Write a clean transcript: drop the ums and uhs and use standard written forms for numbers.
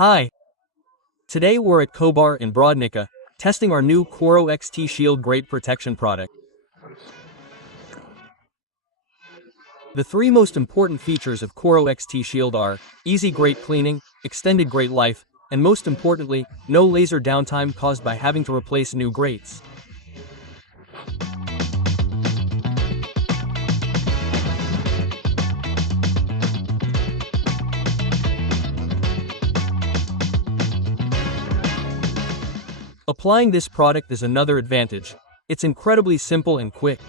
Hi! Today we're at Kobar in Brodnica, testing our new CORO XT Shield Great Protection product. The three most important features of CORO XT Shield are easy grate cleaning, extended grate life, and most importantly, no laser downtime caused by having to replace new grates. Applying this product is another advantage. It's incredibly simple and quick.